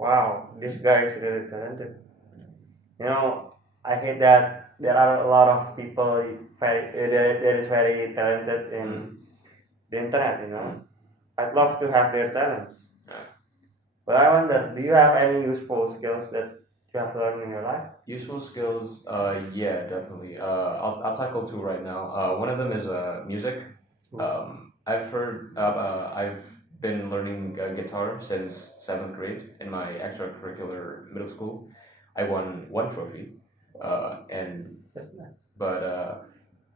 Wow, this guy is really talented. You know, I hate that there are a lot of people that is very talented in the internet. I'd love to have their talents, Yeah. but I wonder, do you have any useful skills that you have learned in your life? Useful skills, yeah, definitely. I'll tackle two right now. One of them is music. I've been learning guitar since seventh grade in my extracurricular middle school. I won one trophy, and That's nice. but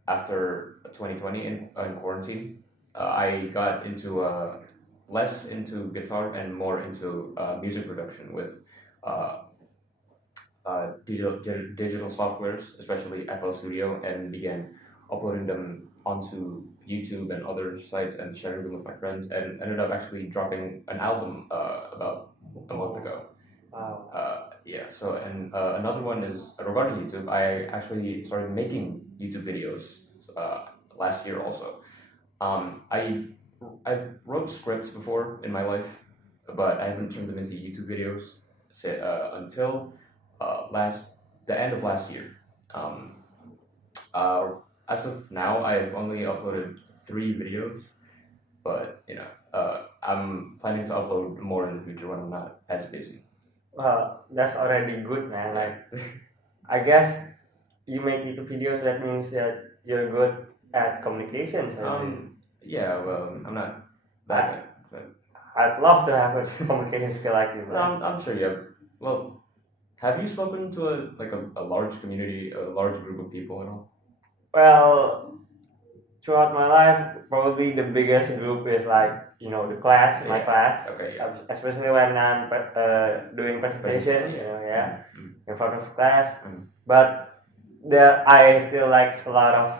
after 2020 in quarantine, I got into less into guitar and more into music production with uh, digital softwares, especially FL Studio, and began uploading them onto YouTube and other sites and sharing them with my friends, and ended up actually dropping an album about a month ago. Wow. Yeah. So, and another one is regarding YouTube. I actually started making YouTube videos last year also. I wrote scripts before in my life, but I haven't turned them into YouTube videos until last the end of last year. Um, uh, as of now, I've only uploaded 3 videos, but I'm planning to upload more in the future when I'm not as busy. Well, that's already good, man. Like, I guess you make YouTube videos. That means that you're good at communications. Yeah, well, I'm not that good. I'd love to have a communication skill like you, No, man. I'm sure you have. Well, have you spoken to a large community, a large group of people at all? Well, throughout my life, probably the biggest group is like the class, my Yeah. class. Okay, yeah. Especially when I'm doing presentation, Yeah. in front of class. Mm. But I still like a lot of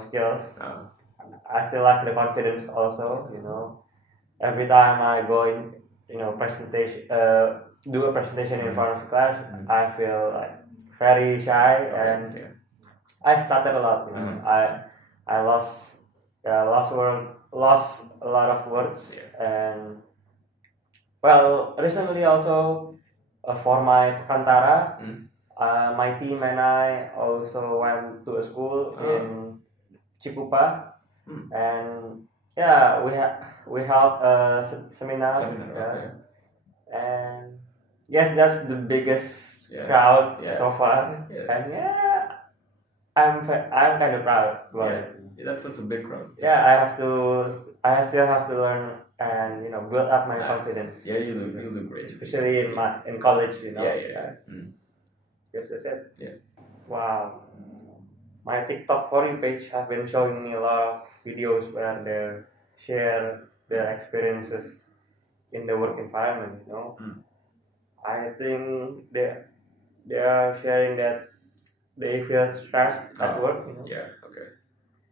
skills. Uh, I still like the confidence also. Every time I go in, presentation, do a presentation in front of class, I feel like very shy, and yeah. I started a lot. I lost a lot of words, and well, recently also for my Nusantara, my team and I also went to a school in Cikupa, and yeah, we held a seminar, Okay. and yes, that's the biggest Yeah. crowd Yeah. so far, Yeah. and yeah, I'm kind of proud about it. That's such a big crowd. Yeah, I still have to learn and build up my confidence. Yeah, you do great. Especially in college, Yeah. Yes, that's it. Yeah. Wow. My TikTok for you page have been showing me a lot of videos where they share their experiences in the work environment. I think they are sharing that they feel stressed at work. Yeah. Okay.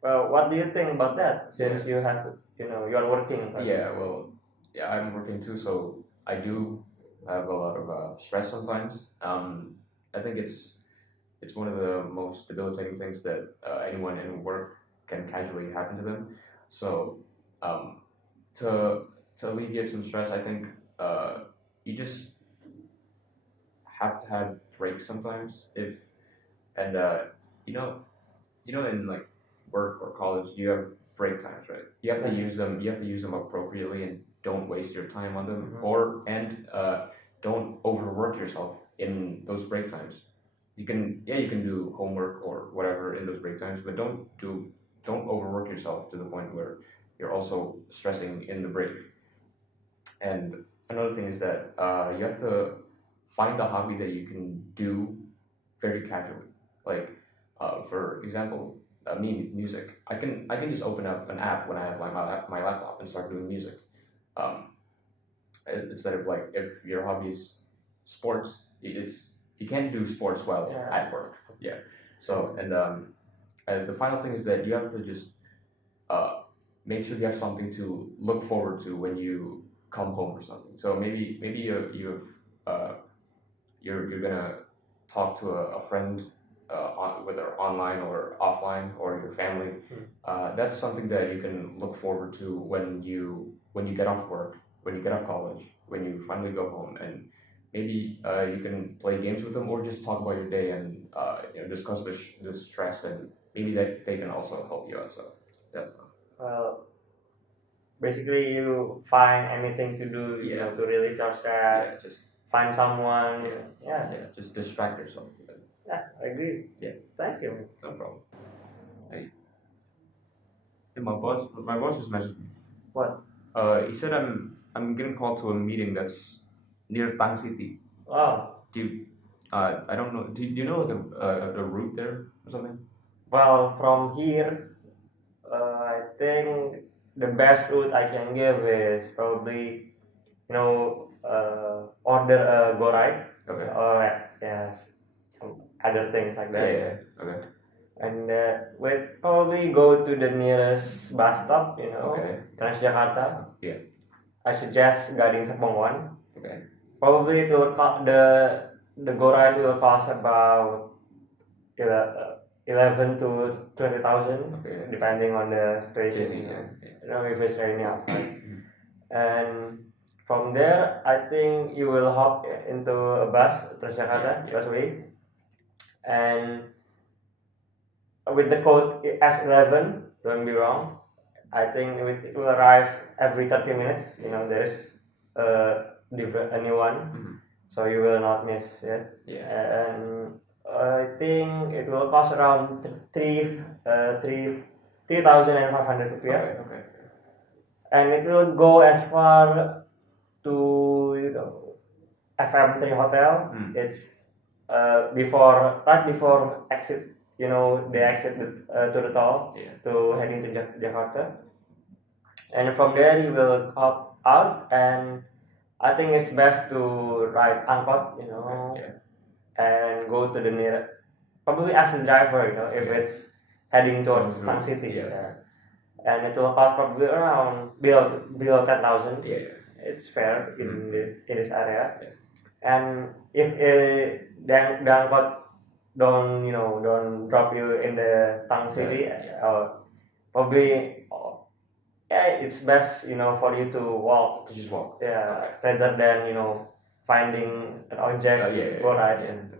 Well, what do you think about that? Since you have, you're working. Yeah. Well, yeah, I'm working too, so I do have a lot of stress sometimes. I think it's one of the most debilitating things that anyone in work can casually happen to them. So, um, to alleviate some stress, I think you just have to have breaks sometimes. If and you know in like work or college, you have break times, right? You have to use them. You have to use them appropriately and don't waste your time on them, and don't overwork yourself in those break times. You can do homework or whatever in those break times, but don't overwork yourself to the point where you're also stressing in the break. And another thing is that you have to find a hobby that you can do very casually. Like for example, music. I can just open up an app when I have my laptop and start doing music. Um, Instead of like if your hobby is sports, you can't do sports well at work. Yeah. So and the final thing is that you have to just make sure you have something to look forward to when you come home or something. So maybe you're gonna talk to a friend, whether online or offline, or your family. That's something that you can look forward to when you get off work, when you get off college, when you finally go home, and maybe you can play games with them or just talk about your day and discuss the stress, and maybe that they can also help you out. So that's Well, basically you find anything to do, you know, to relieve your stress. just Find someone. Yeah. just distract yourself. Yeah, I agree. Yeah. Thank you. No problem. Hey, my boss just messaged me. What? He said I'm getting called to a meeting that's near Tang City. Oh, Do you, I don't know. Do you know like a route there or something? well, from here, I think the best route I can give is probably, you know, order a go ride Okay. or yes, some other things like that. Yeah. Okay. And we'll probably go to the nearest bus stop, you know, Okay. Transjakarta. Yeah. I suggest Gading Serpong. Okay. Probably it will the go ride will cost about 11 to 20,000, Okay. depending on the situation. Busy, You know, if it's raining outside. And from there, I think you will hop into a bus, Transjakarta, busway, and with the code S11, don't be wrong. I think it will arrive every 30 minutes. You know, there is a new one, so you will not miss it. Yeah. And I think it will cost around 3,500 rupiah. Okay. And it will go as far to, you know, FM3 Hotel. It's right before exit. You know, they exit to the toll to heading to Jakarta. And from there you will hop out, and I think it's best to ride angkot, you know, and go to the nearest. Probably ask the driver, you know, if it's heading towards Tang City. And it will cost probably around below 10,000. It's fair in this area. And if the angkot don't drop you in the Tang City, probably it's best, you know, for you to walk. To just walk. Yeah, rather than, you know, finding an object, go ride.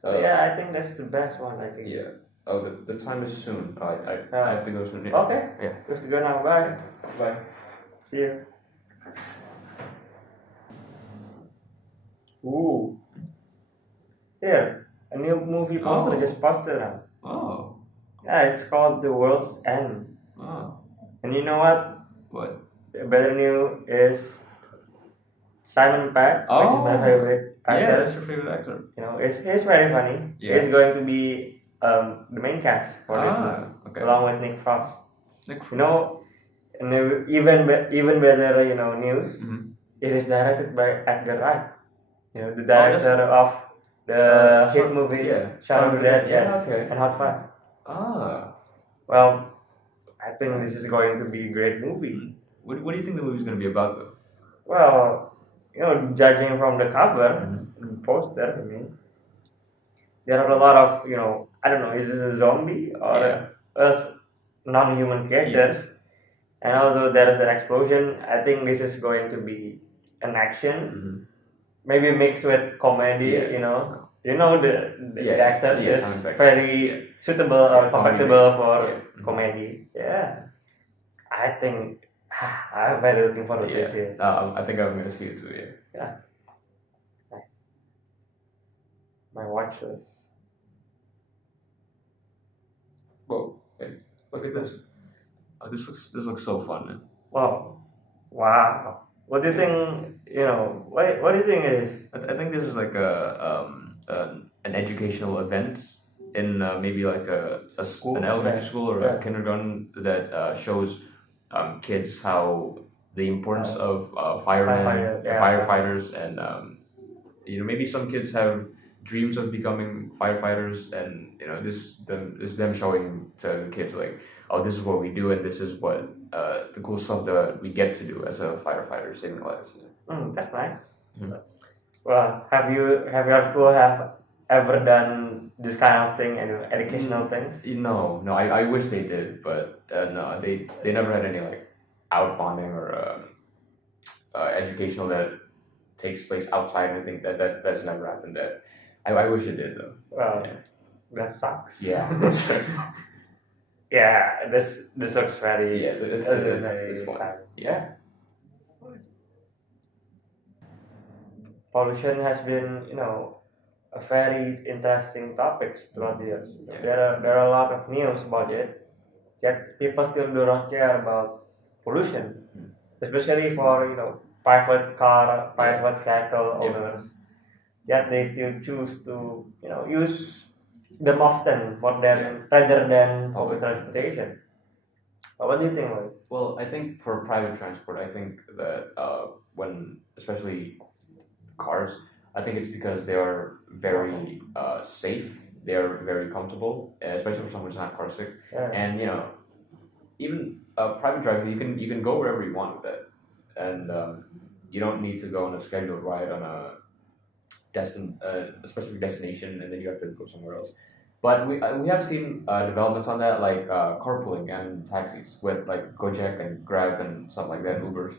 So I think that's the best one. I think. Yeah. Oh, the time is soon. I have to go soon. Okay. Yeah. We have to go now. Bye. Bye. See you. Ooh. Here, a new movie poster just posted now. Oh. Yeah, it's called The World's End. Oh. And you know what? What? The better news is Simon Pegg, which is my favorite actor. Yeah, that's your favorite actor. You know, it's very funny. Yeah. He's going to be the main cast for this movie, along with Nick Frost. You know, and even better, you know, news. It is directed by Edgar Wright. You know, the director of the hit movie Shaun of the Dead, and Hot Fuzz. Well, I think this is going to be a great movie. What do you think the movie's going to be about, though? Well, you know, judging from the cover, poster, I mean, there are a lot of, you know, I don't know, is this a zombie or a non-human creatures? And also there is an explosion. I think this is going to be an action, maybe mixed with comedy. You know, the actors is very suitable or compatible for comedy. Yeah, I think I'm very looking forward to this. I think I'm going to see it too. Yeah. Nice. My watch list. Whoa! Hey, look at this. This looks so fun, man. Wow. What do you think? You know, what do you think it is? I think this is like an educational event in maybe like a school, an elementary school or a kindergarten that shows kids how the importance of firefighters, and maybe some kids have dreams of becoming firefighters, and this is them showing to the kids like, oh, this is what we do, and this is what the cool stuff that we get to do as a firefighter, saving lives. That's nice. Well, have your school ever done this kind of thing and educational things? No. I wish they did, but no, they never had any like out bonding or educational that takes place outside, and I think that's never happened. That I wish it did though. Well, Yeah. that sucks. Yeah. Yeah, this looks very It's fun. sad. Yeah. Pollution has been, a very interesting topic throughout the years. Yeah. There are a lot of news about it, yet people still do not care about pollution, especially for private vehicle owners. Yet they still choose to use them often rather than public transportation. What do you think, Lloyd? Well, I think for private transport, I think that when especially cars, I think it's because they are very safe. They are very comfortable, especially for someone who's not car sick. Yeah. And even private driving, you can go wherever you want with it, and you don't need to go on a scheduled ride on a specific destination, and then you have to go somewhere else. But we have seen developments on that, like carpooling and taxis with like Gojek and Grab and something like that, Ubers.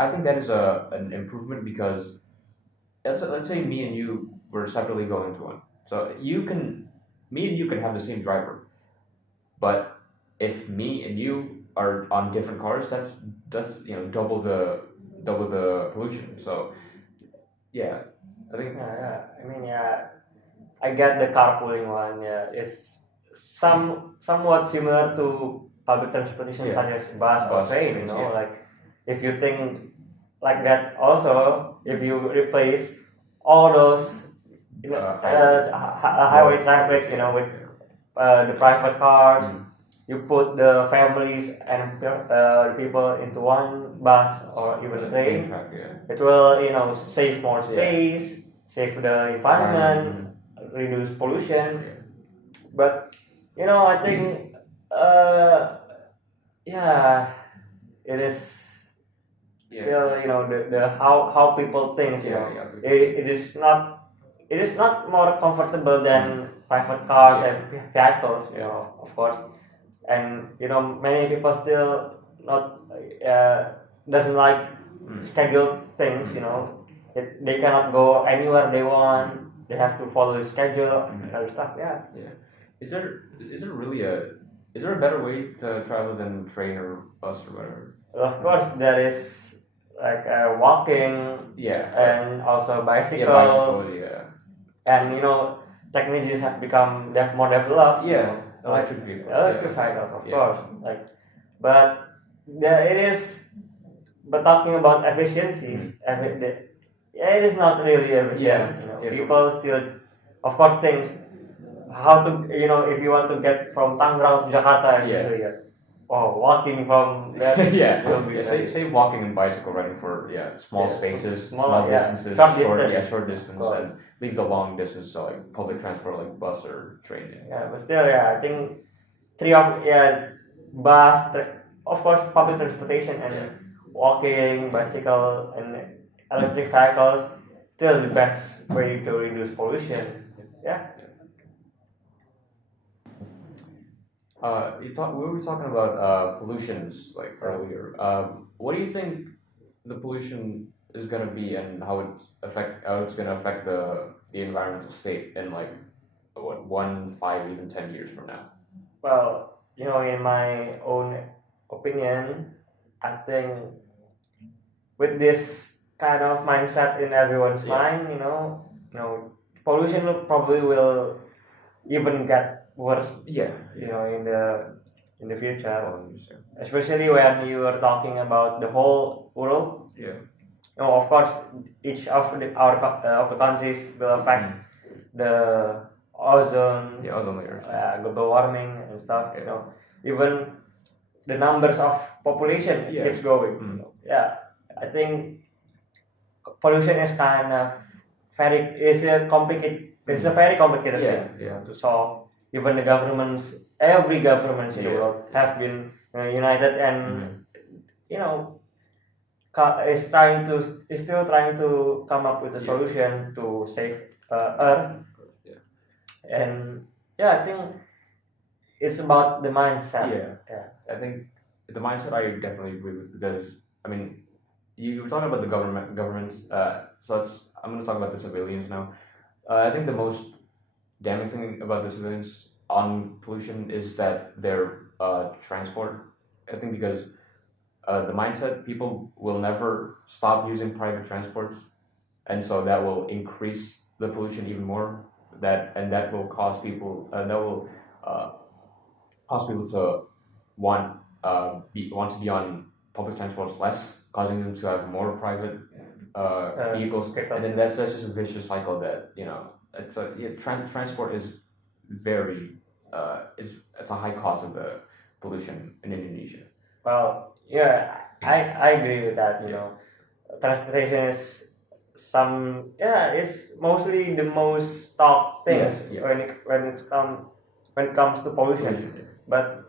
I think that is an improvement because let's say me and you were separately going to one. So me and you can have the same driver, but if me and you are on different cars, that's double the pollution. So yeah, I think Yeah. I mean, yeah, I get the carpooling one. Yeah, it's somewhat similar to public transportation such as bus or train. Like if you think like that, also if you replace all those highway traffic, with the private cars, you put the families and people into one bus or even a train. It will save more space, save the environment, reduce pollution. But I think it is still the how people think. It is not more comfortable than private cars and vehicles. Of course, and many people still not doesn't like scheduled things. They cannot go anywhere they want. They have to follow the schedule and other stuff. Yeah. Is there really is there a better way to travel than train or bus or whatever? Well, of course, there is like walking. And also bicycle. And technologies have become more developed. Electric vehicles. Electric vehicles, of course. But it is. But talking about efficiencies, it is not really efficient. People still, of course, think how to if you want to get from Tangerang to Jakarta, walking from there. Say walking and bicycle riding for small spaces, small distances, short distance, and leave the long distance to like public transport like bus or train. But still, I think bus, of course, public transportation and walking, bicycle, and electric vehicles still the best way to reduce pollution. We were talking about pollutions like earlier. What do you think the pollution is going to be, and how it's going to affect the environmental state in like 1, 5, even 10 years from now? Well, in my own opinion, I think with this kind of mindset in everyone's mind, pollution probably will even get worse. In the future, especially when you are talking about the whole world. Of course, each of the countries will affect the ozone, layers, global warming and stuff. Even the numbers of population keeps growing. I think pollution is kind of it's a very complicated thing to solve. Even every government in the world have been united and is still trying to come up with a solution to save Earth. And I think it's about the mindset. I think the mindset I definitely agree with, because I mean, you were talking about the governments. I'm going to talk about the civilians now. I think the most damning thing about the civilians on pollution is that their transport. I think because the mindset, people will never stop using private transports, and so that will increase the pollution even more. That will cause people uh, cause people to want to be on public transports less, causing them to have more private vehicles, and then that's just a vicious cycle that transport is very it's a high cause of the pollution in Indonesia. Well, yeah, I agree with that. Transportation is it's mostly the most talked things when it comes to pollution. But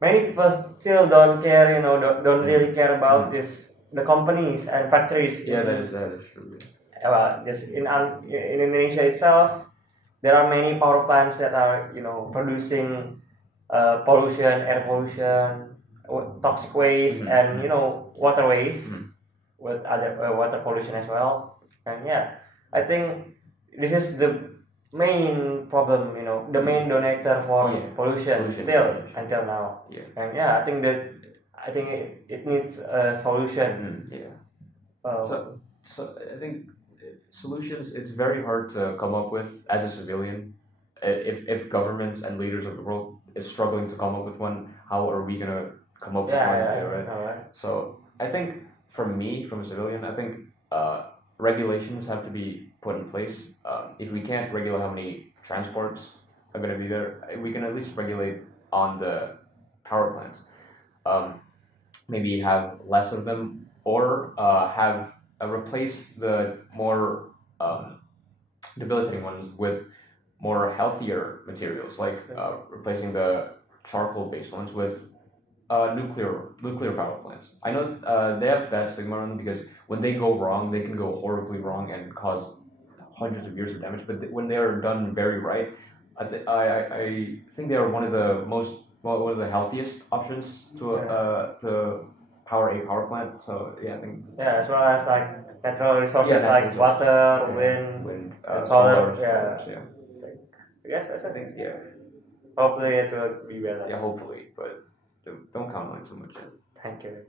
many people still don't care. Don't really care about the companies and factories. Yeah, that is true. Just in Indonesia itself, there are many power plants that are producing pollution, air pollution, toxic waste, and water waste with other water pollution as well. And yeah, I think this is the main problem. The main donator for pollution still until now. Yeah. And yeah, I think it needs a solution. So I think solutions, it's very hard to come up with as a civilian. If governments and leaders of the world is struggling to come up with one, how are we gonna come up with one? Right? So I think from a civilian, I think regulations have to be put in place. If we can't regulate how many transports are going to be there, we can at least regulate on the power plants. Maybe have less of them, or have replace the more debilitating ones with more healthier materials, like replacing the charcoal-based ones with nuclear power plants. I know they have that stigma on them because when they go wrong, they can go horribly wrong and cause hundreds of years of damage. But when they are done very right, I think they are one of the healthiest options to power a power plant. So yeah, I think as well as like natural resources like water, wind, solar. Yes, I think hopefully it will be better. Yeah, hopefully, but don't count on it too much. Thank you.